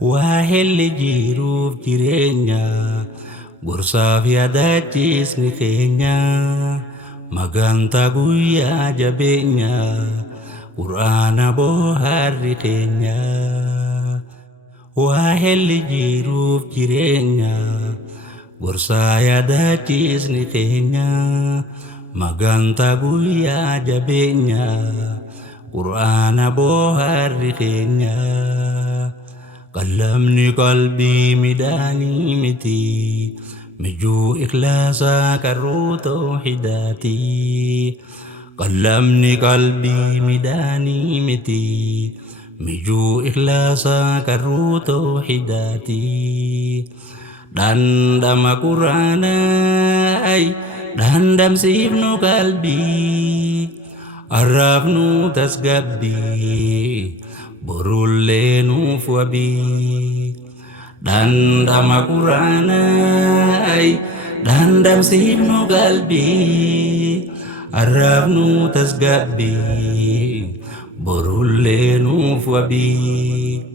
Waahilli jiruuf jireenya gorsaaf yaadachiisni keenya magantaa guyyaa jabeenya quraana booharri keenya. Waahilli jiruuf jireenya gorsaa yaadachiisni keenya magantaa guyyaa jabeenya quraana booharri keenya. Qalamni qalbii midhaanii miti mijuu ikhlaasaa qarruu tawhiidaati. Qalamni qalbii midhaanii miti mijuu ikhlaasaa qarruu tawhiidaati. Dhandhama quraanaa dhandhamsiifnu qalbii arraafnu tasgabbii borullee nuuf wabii. Dhandhama quraanaa dhandhamsiifnu qalbii arraafnu tasgabbii borullee nuuf wabii.